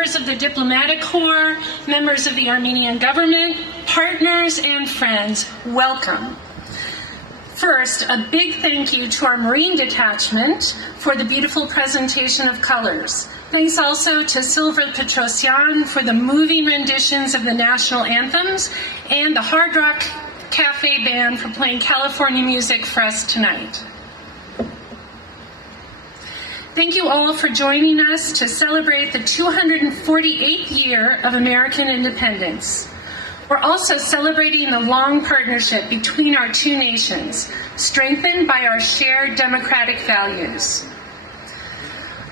members of the diplomatic corps, members of the Armenian government, partners, and friends, welcome. First, a big thank you to our Marine detachment for the beautiful presentation of colors. Thanks also to Silver Petrosyan for the moving renditions of the national anthems and the Hard Rock Cafe Band for playing California music for us tonight. Thank you all for joining us to celebrate the 248th year of American independence. We're also celebrating the long partnership between our two nations, strengthened by our shared democratic values.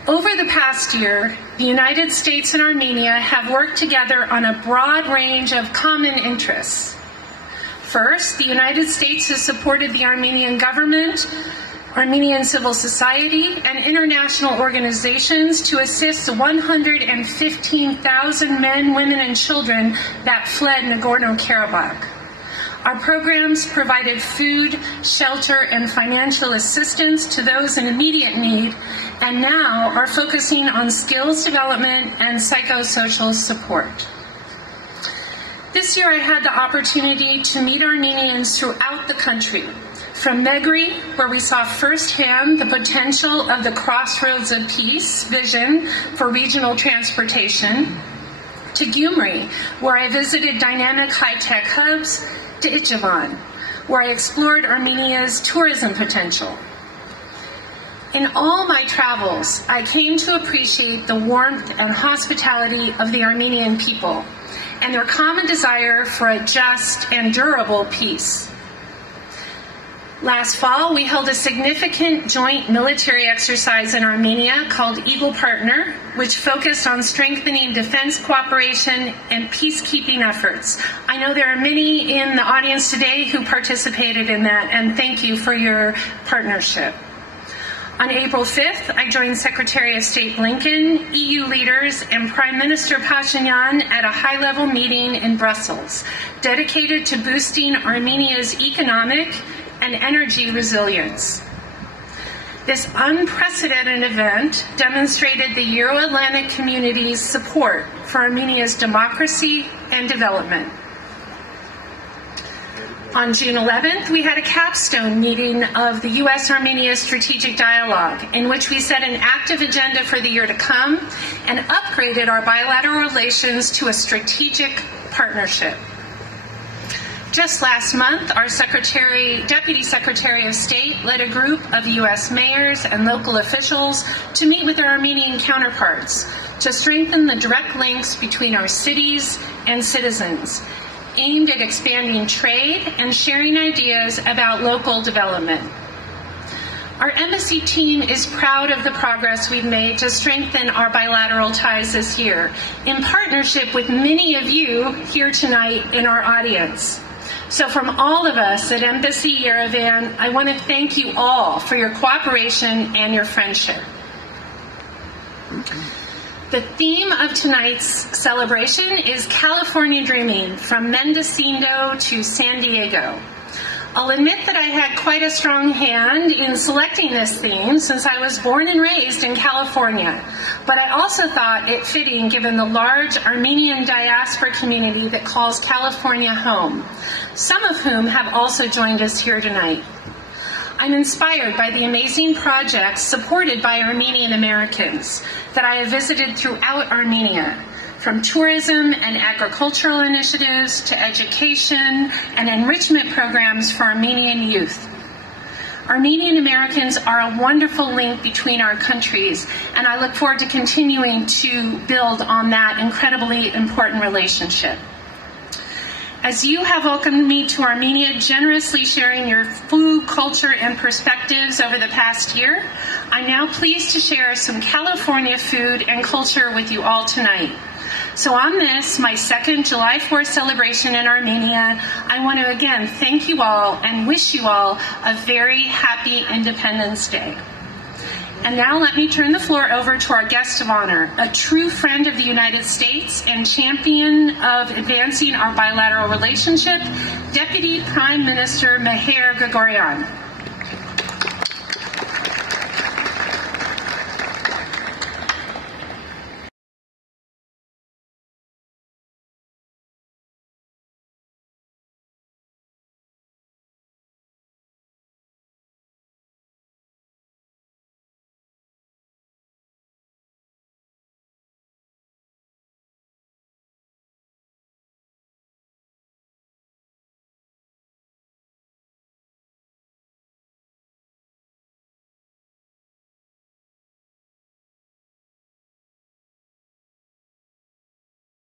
Over the past year, the United States and Armenia have worked together on a broad range of common interests. First, the United States has supported the Armenian government, Armenian civil society, and international organizations to assist the 115,000 men, women, and children that fled Nagorno-Karabakh. Our programs provided food, shelter, and financial assistance to those in immediate need, and now are focusing on skills development and psychosocial support. This year I had the opportunity to meet Armenians throughout the country, from Megri, where we saw firsthand the potential of the Crossroads of Peace vision for regional transportation, to Gyumri, where I visited dynamic high-tech hubs, to Ijevan, where I explored Armenia's tourism potential. In all my travels, I came to appreciate the warmth and hospitality of the Armenian people and their common desire for a just and durable peace. Last fall, we held a significant joint military exercise in Armenia called Eagle Partner, which focused on strengthening defense cooperation and peacekeeping efforts. I know there are many in the audience today who participated in that, and thank you for your partnership. On April 5th, I joined Secretary of State Blinken, EU leaders, and Prime Minister Pashinyan at a high-level meeting in Brussels, dedicated to boosting Armenia's economic and energy resilience. This unprecedented event demonstrated the Euro-Atlantic community's support for Armenia's democracy and development. On June 11th, we had a capstone meeting of the U.S.-Armenia Strategic Dialogue, in which we set an active agenda for the year to come and upgraded our bilateral relations to a strategic partnership. Just last month, our Deputy Secretary of State led a group of U.S. mayors and local officials to meet with their Armenian counterparts to strengthen the direct links between our cities and citizens, aimed at expanding trade and sharing ideas about local development. Our embassy team is proud of the progress we've made to strengthen our bilateral ties this year, in partnership with many of you here tonight in our audience. So from all of us at Embassy Yerevan, I want to thank you all for your cooperation and your friendship. The theme of tonight's celebration is California Dreaming, from Mendocino to San Diego. I'll admit that I had quite a strong hand in selecting this theme since I was born and raised in California, but I also thought it fitting given the large Armenian diaspora community that calls California home, some of whom have also joined us here tonight. I'm inspired by the amazing projects supported by Armenian Americans that I have visited throughout Armenia, from tourism and agricultural initiatives to education and enrichment programs for Armenian youth. Armenian Americans are a wonderful link between our countries, and I look forward to continuing to build on that incredibly important relationship. As you have welcomed me to Armenia, generously sharing your food, culture, and perspectives over the past year, I'm now pleased to share some California food and culture with you all tonight. So on this, my second July 4th celebration in Armenia, I want to again thank you all and wish you all a very happy Independence Day. And now let me turn the floor over to our guest of honor, a true friend of the United States and champion of advancing our bilateral relationship, Deputy Prime Minister Meher Grigoryan.